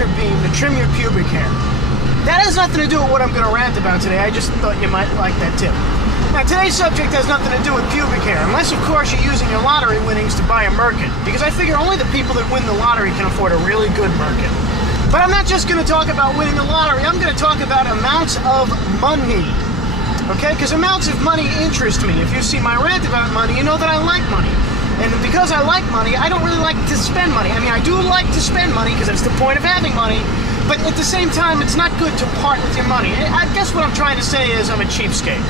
laser beam to trim your pubic hair. That has nothing to do with what I'm going to rant about today. I just thought you might like that tip. Now, today's subject has nothing to do with pubic hair, unless, of course, you're using your lottery winnings to buy a merkin, because I figure only the people that win the lottery can afford a really good merkin. But I'm not just going to talk about winning the lottery. I'm going to talk about amounts of money. Okay? Because amounts of money interest me. If you see my rant about money, you know that I like money. And because I like money, I don't really like to spend money. I mean, I do like to spend money because that's the point of having money. But at the same time, it's not good to part with your money. I guess what I'm trying to say is I'm a cheapskate.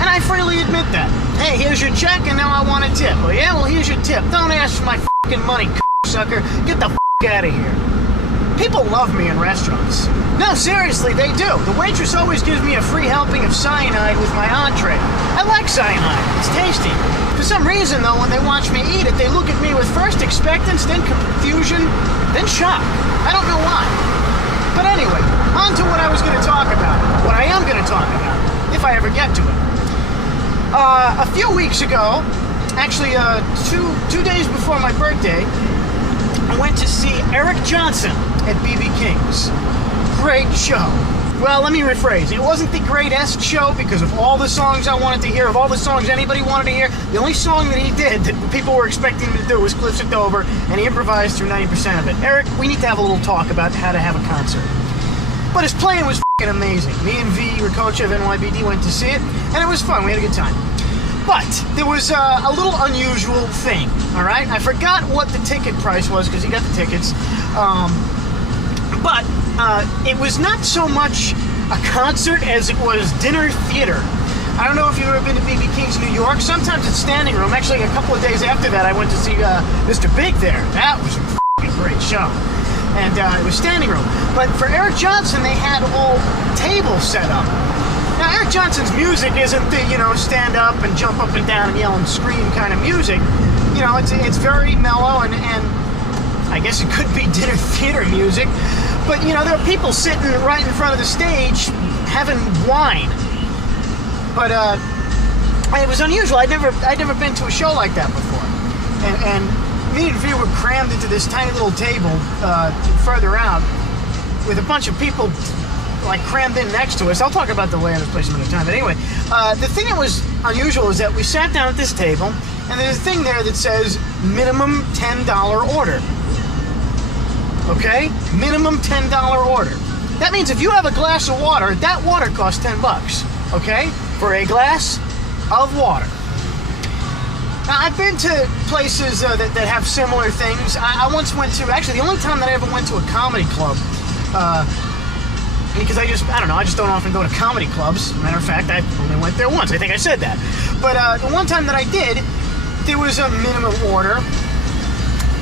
And I freely admit that. Hey, here's your check and now I want a tip. Oh yeah? Well, here's your tip. Don't ask for my fucking money, sucker. Get the out of here. People love me in restaurants. No, seriously, they do. The waitress always gives me a free helping of cyanide with my entree. I like cyanide. It's tasty. For some reason, though, when they watch me eat it, they look at me with first expectance, then confusion, then shock. I don't know why. But anyway, on to what I was going to talk about. What I am going to talk about, if I ever get to it. A few weeks ago, actually two days before my birthday, I went to see Eric Johnson at B.B. King's. Great show. Well, let me rephrase. It wasn't the greatest show because of all the songs I wanted to hear, of all the songs anybody wanted to hear. The only song that he did that people were expecting him to do was Cliffs of Dover, and he improvised through 90% of it. Eric, we need to have a little talk about how to have a concert. But his playing was f***ing amazing. Me and V, Ricocha of NYBD, went to see it, and it was fun. We had a good time. But there was a little unusual thing, all right? I forgot what the ticket price was because he got the tickets. But it was not so much a concert as it was dinner theater. I don't know if you've ever been to B.B. King's New York. Sometimes it's standing room. Actually, a couple of days after that, I went to see Mr. Big there. That was a f***ing great show. And it was standing room. But for Eric Johnson, they had all tables set up. Now, Eric Johnson's music isn't the, stand up and jump up and down and yell and scream kind of music. It's very mellow and I guess it could be dinner theater music. But, there are people sitting right in front of the stage having wine. But it was unusual. I'd never been to a show like that before. And me and V were crammed into this tiny little table further out with a bunch of people crammed in next to us. I'll talk about the layout of this place another time. But anyway, the thing that was unusual is that we sat down at this table, and there's a thing there that says minimum $10 order. Okay? Minimum $10 order. That means if you have a glass of water, that water costs $10. Okay? For a glass of water. Now, I've been to places that have similar things. I once went to, actually, the only time that I ever went to a comedy club, because I just don't often go to comedy clubs. Matter of fact, I only went there once. I think I said that. But the one time that I did, there was a minimum order,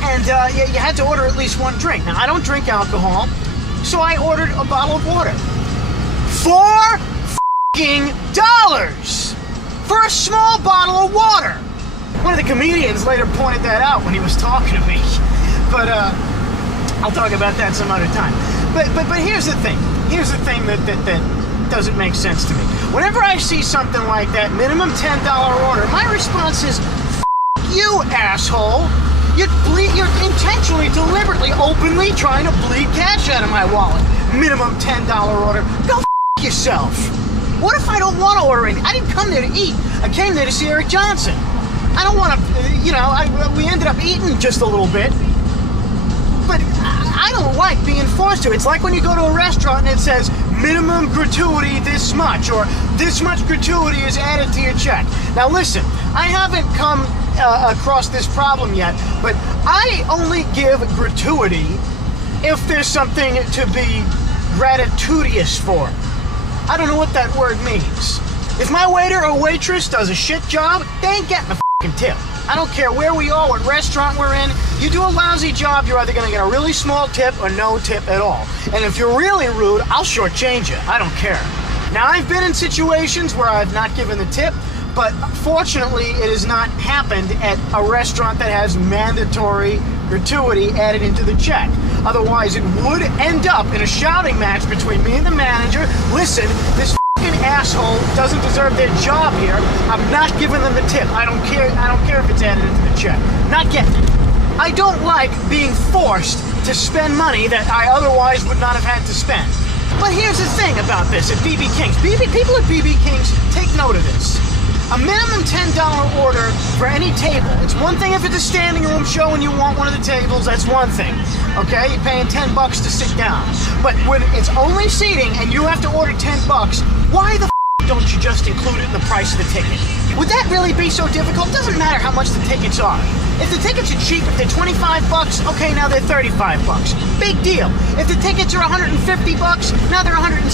and you had to order at least one drink. Now, I don't drink alcohol, so I ordered a bottle of water. $4 for a small bottle of water. One of the comedians later pointed that out when he was talking to me. But I'll talk about that some other time. But here's the thing. Here's the thing that doesn't make sense to me. Whenever I see something like that, minimum $10 order, my response is, you asshole. You're intentionally, deliberately, openly trying to bleed cash out of my wallet. Minimum $10 order. Go yourself. What if I don't want to order anything? I didn't come there to eat. I came there to see Eric Johnson. I don't want to, we ended up eating just a little bit. But I don't like being forced to. It's like when you go to a restaurant and it says minimum gratuity this much, or this much gratuity is added to your check. Now listen, I haven't come across this problem yet, but I only give gratuity if there's something to be gratuitous for. I don't know what that word means. If my waiter or waitress does a shit job, they ain't getting a f***ing tip. I don't care where we are, what restaurant we're in. You do a lousy job, you're either going to get a really small tip or no tip at all. And if you're really rude, I'll shortchange you. I don't care. Now, I've been in situations where I've not given the tip, but fortunately, it has not happened at a restaurant that has mandatory gratuity added into the check. Otherwise, it would end up in a shouting match between me and the manager. Listen, this f***ing asshole doesn't deserve their job here. I'm not giving them the tip. I don't care if it's added into the check. Not getting it. I don't like being forced to spend money that I otherwise would not have had to spend. But here's the thing about this at BB King's. People at BB King's, take note of this. A minimum $10 order for any table. It's one thing if it's a standing room show and you want one of the tables, that's one thing. Okay, you're paying $10 to sit down. But when it's only seating and you have to order $10, why the don't you just include it in the price of the ticket? Would that really be so difficult? It doesn't matter how much the tickets are. If the tickets are cheap, if they're $25, okay, now they're $35. Big deal. If the tickets are $150, now they're $160.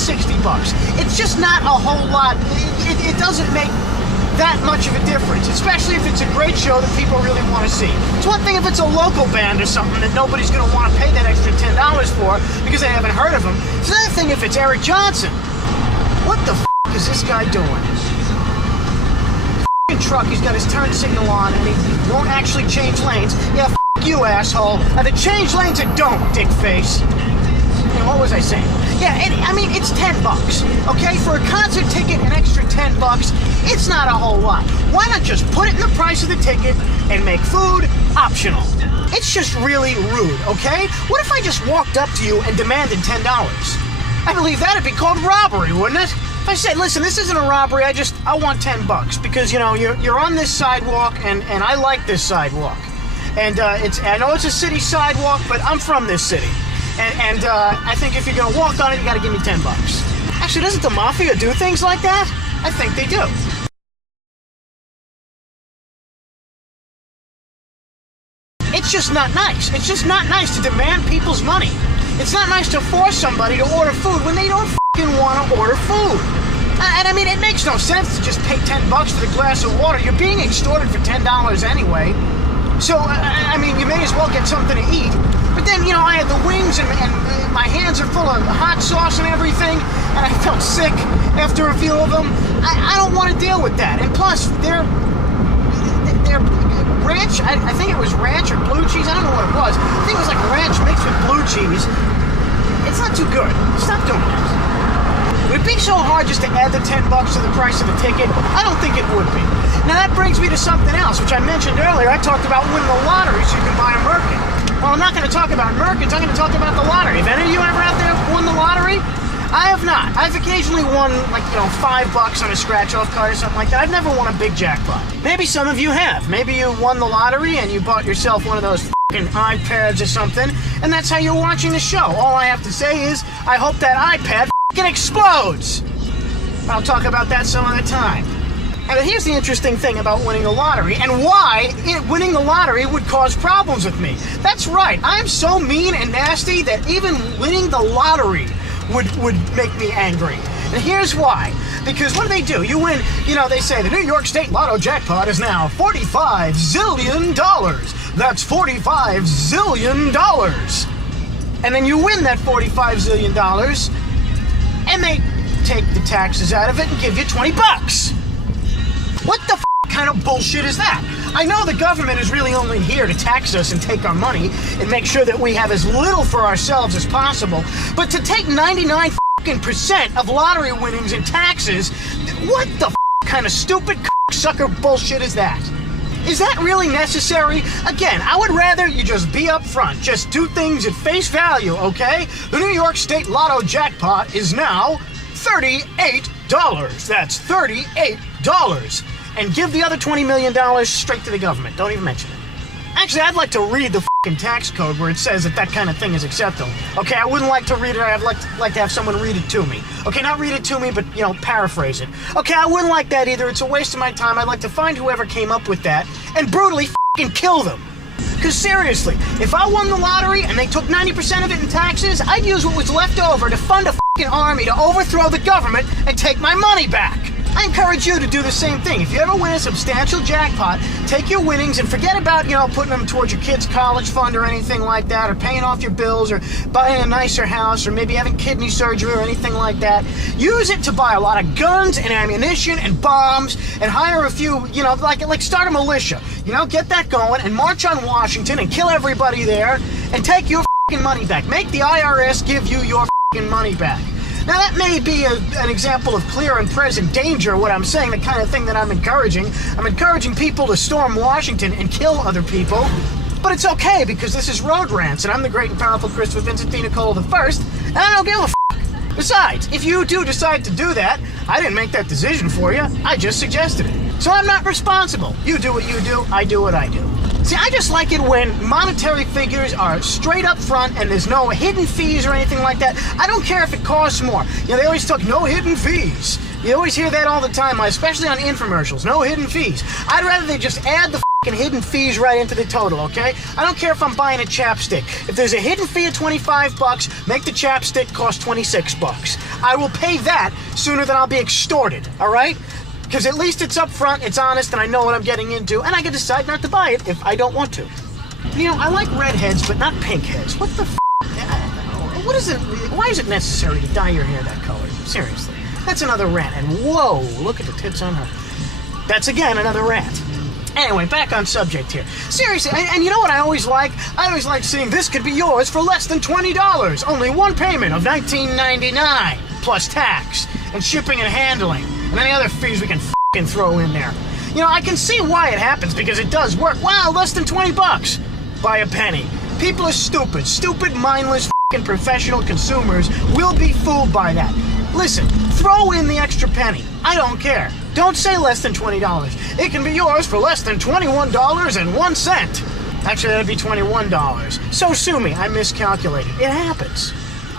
It's just not a whole lot. It doesn't make that much of a difference, especially if it's a great show that people really want to see. It's one thing if it's a local band or something that nobody's going to want to pay that extra $10 for because they haven't heard of them. It's another thing if it's Eric Johnson. What the is this guy doing? Truck, he's got his turn signal on and he won't actually change lanes. Yeah, you, asshole. Either change lanes or don't, dick face. What was I saying? Yeah, it's $10, okay? For a concert ticket, an extra $10, it's not a whole lot. Why not just put it in the price of the ticket and make food optional? It's just really rude, okay? What if I just walked up to you and demanded $10? I believe that'd be called robbery, wouldn't it? If I said, listen, this isn't a robbery, I want $10 because, you're on this sidewalk and I like this sidewalk. And I know it's a city sidewalk, but I'm from this city. And I think if you're going to walk on it, you got to give me $10. Actually, doesn't the mafia do things like that? I think they do. It's just not nice. It's just not nice to demand people's money. It's not nice to force somebody to order food when they don't want to order food. And it makes no sense to just pay $10 for the glass of water. You're being extorted for $10 anyway. So, you may as well get something to eat. But then, I had the wings and my hands are full of hot sauce and everything, and I felt sick after a few of them. I don't want to deal with that. And plus, they're ranch, I think it was ranch or blue cheese, I don't know what it was. I think it was like ranch mixed with blue cheese. It's not too good. Stop doing that. Would it be so hard just to add the $10 to the price of the ticket? I don't think it would be. Now that brings me to something else, which I mentioned earlier. I talked about winning the lottery so you can buy a Merkin. Well, I'm not going to talk about Merkins, I'm going to talk about the lottery. Have any of you ever out there won the lottery? I have not. I've occasionally won, $5 on a scratch-off card or something like that. I've never won a big jackpot. Maybe some of you have. Maybe you won the lottery and you bought yourself one of those iPads or something, and that's how you're watching the show. All I have to say is, I hope that iPad explodes. I'll talk about that some other time. And here's the interesting thing about winning the lottery and why winning the lottery would cause problems with me. That's right. I'm so mean and nasty that even winning the lottery would make me angry. And here's why. Because what do? You win, they say the New York State Lotto jackpot is now $45 zillion. That's $45 zillion. And then you win that $45 zillion, and they take the taxes out of it and give you $20. What the kind of bullshit is that? I know the government is really only here to tax us and take our money and make sure that we have as little for ourselves as possible, but to take 99% of lottery winnings in taxes, what the kind of stupid sucker bullshit is that? Is that really necessary? Again, I would rather you just be up front. Just do things at face value, okay? The New York State Lotto jackpot is now $38. That's $38. And give the other $20 million straight to the government. Don't even mention it. Actually, I'd like to read the tax code where it says that kind of thing is acceptable. Okay, I wouldn't like to read it. I'd like to have someone read it to me. Okay, not read it to me, but, paraphrase it. Okay, I wouldn't like that either. It's a waste of my time. I'd like to find whoever came up with that and brutally kill them. Because seriously, if I won the lottery and they took 90% of it in taxes, I'd use what was left over to fund a army to overthrow the government and take my money back. I encourage you to do the same thing. If you ever win a substantial jackpot, take your winnings and forget about, putting them towards your kid's college fund or anything like that, or paying off your bills, or buying a nicer house, or maybe having kidney surgery or anything like that. Use it to buy a lot of guns and ammunition and bombs and hire a few, like start a militia. Get that going and march on Washington and kill everybody there and take your money back. Make the IRS give you your money back. Now, that may be an example of clear and present danger, what I'm saying, the kind of thing that I'm encouraging. I'm encouraging people to storm Washington and kill other people. But it's okay, because this is Road Rants, and I'm the great and powerful Christopher Vincent D. Nicola I, and I don't give a f***. Besides, if you do decide to do that, I didn't make that decision for you. I just suggested it. So I'm not responsible. You do what you do, I do what I do. See, I just like it when monetary figures are straight up front and there's no hidden fees or anything like that. I don't care if it costs more. You know, they always talk no hidden fees. You always hear that all the time, especially on infomercials. No hidden fees. I'd rather they just add the hidden fees right into the total, okay? I don't care if I'm buying a chapstick. If there's a hidden fee of $25, make the chapstick cost $26. I will pay that sooner than I'll be extorted, all right? Because at least it's up front, it's honest, and I know what I'm getting into, and I can decide not to buy it if I don't want to. You know, I like redheads, but not pink heads. What the f***? What is it? Why is it necessary to dye your hair that color? Seriously. That's another rant. And whoa, look at the tits on her. That's again another rant. Anyway, back on subject here. Seriously, and you know what I always like? I always like seeing this could be yours for less than $20. Only one payment of $19.99 plus tax and shipping and handling and any other fees we can f***ing throw in there. You know, I can see why it happens because it does work. Wow, less than $20. By a penny. People are stupid. Stupid, mindless f***ing professional consumers will be fooled by that. Listen, throw in the extra penny. I don't care. Don't say less than $20. It can be yours for less than $21.01. Actually, that'd be $21. So sue me, I miscalculated. It happens.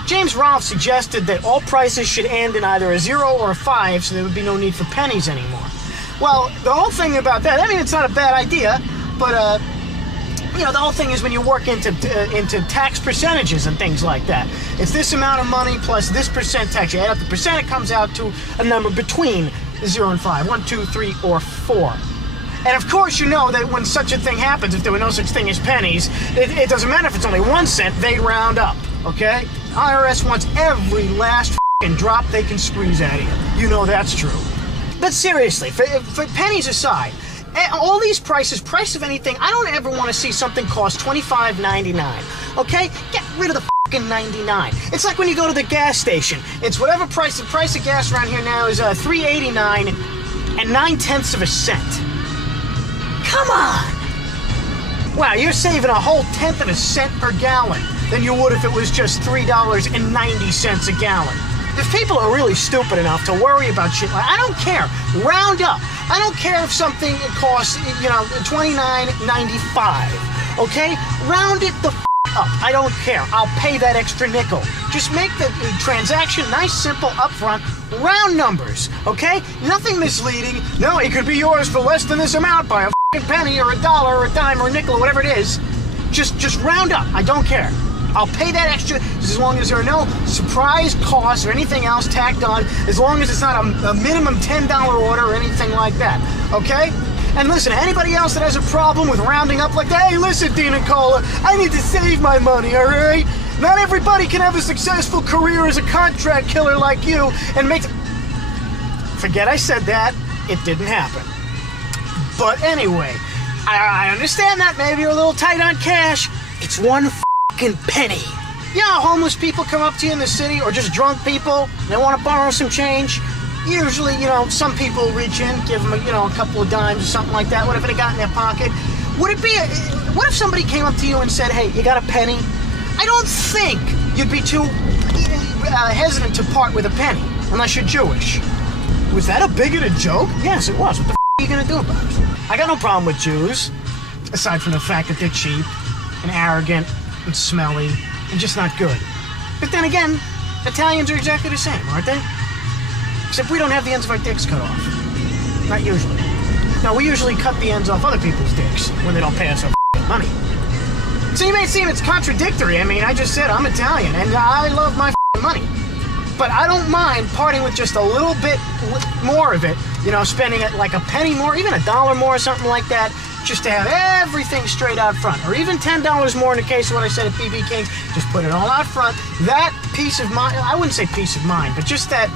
James Rolfe suggested that all prices should end in either a 0 or a 5, so there would be no need for pennies anymore. Well, the whole thing about that, I mean, it's not a bad idea, but, you know, the whole thing is when you work into tax percentages and things like that. It's this amount of money plus this percent tax. You add up the percent, it comes out to a number between 0 and 5. 1, 2, 3, or 4. And of course you know that when such a thing happens, if there were no such thing as pennies, it doesn't matter if it's only 1 cent, they round up, okay? IRS wants every last f***ing drop they can squeeze out of you. You know that's true. But seriously, for pennies aside, all these prices, price of anything, I don't ever want to see something cost $25.99, okay? Get rid of the f***ing 99. It's like when you go to the gas station. It's whatever price, the price of gas around here now is $3.89 and 9/10 cents. Come on! Wow, you're saving a whole 1/10 cent per gallon than you would if it was just $3.90 a gallon. If people are really stupid enough to worry about shit like, I don't care. Round up. I don't care if something costs, you know, $29.95. Okay? Round it the f*** up. I don't care. I'll pay that extra nickel. Just make the transaction nice, simple, upfront, round numbers. Okay? Nothing misleading. No, it could be yours for less than this amount by a f***ing penny or a dollar or a dime or a nickel or whatever it is. Just round up. I don't care. I'll pay that extra as long as there are no surprise costs or anything else tacked on, as long as it's not a minimum $10 order or anything like that, okay? And listen, anybody else that has a problem with rounding up like that, hey, listen, Dean and Cola, I need to save my money, all right? Not everybody can have a successful career as a contract killer like you and make... Forget I said that. It didn't happen. But anyway, I understand that maybe you're a little tight on cash. It's one penny. You know, homeless people come up to you in the city, or just drunk people, they want to borrow some change. Usually, you know, some people reach in, give them, a couple of dimes or something like that, whatever they got in their pocket. What if somebody came up to you and said, hey, you got a penny? I don't think you'd be too hesitant to part with a penny, unless you're Jewish. Was that a bigoted joke? Yes, it was. What the are you going to do about it? I got no problem with Jews, aside from the fact that they're cheap and arrogant and smelly and just not good. But then again, Italians are exactly the same, aren't they? Except we don't have the ends of our dicks cut off. Not usually. No, we usually cut the ends off other people's dicks when they don't pay us our money. So you may seem it's contradictory. I mean, I just said I'm Italian and I love my money. But I don't mind parting with just a little bit more of it, spending it like a penny more, even $1 more or something like that, just to have everything straight out front. Or even $10 more in the case of what I said at BB King's. Just put it all out front. That peace of mind, I wouldn't say peace of mind, but just that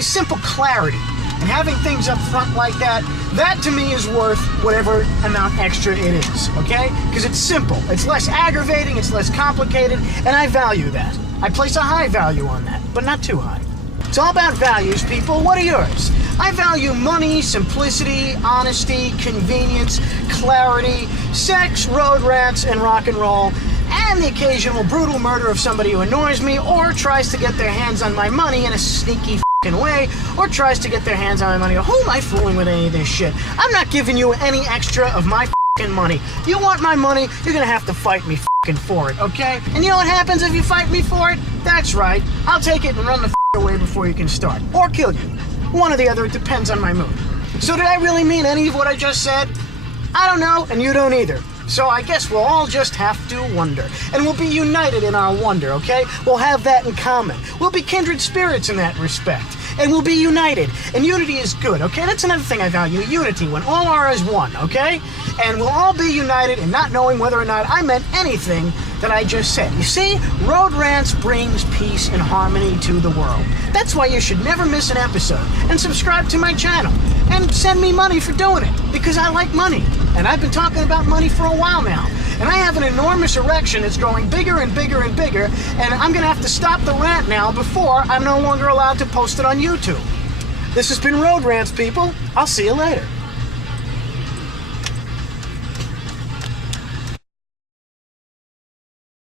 simple clarity. And having things up front like that, that to me is worth whatever amount extra it is, okay? Because it's simple. It's less aggravating, it's less complicated, and I value that. I place a high value on that, but not too high. It's all about values, people. What are yours? I value money, simplicity, honesty, convenience, clarity, sex, road rants, and rock and roll, and the occasional brutal murder of somebody who annoys me or tries to get their hands on my money in a sneaky way, or tries to get their hands on my money. Who am I fooling with any of this shit? I'm not giving you any extra of my money. You want my money, you're gonna have to fight me for it, okay? And you know what happens if you fight me for it? That's right, I'll take it and run the away before you can start. Or kill you. One or the other, it depends on my mood. So did I really mean any of what I just said? I don't know, and you don't either. So I guess we'll all just have to wonder. And we'll be united in our wonder, okay? We'll have that in common. We'll be kindred spirits in that respect. And we'll be united. And unity is good, okay? That's another thing I value, unity, when all are as one, okay? And we'll all be united in not knowing whether or not I meant anything that I just said. You see, Road Rants brings peace and harmony to the world. That's why you should never miss an episode. And subscribe to my channel. And send me money for doing it, because I like money. And I've been talking about money for a while now. And I have an enormous erection that's growing bigger and bigger and bigger, and I'm going to have to stop the rant now before I'm no longer allowed to post it on YouTube. This has been Road Rants, people. I'll see you later.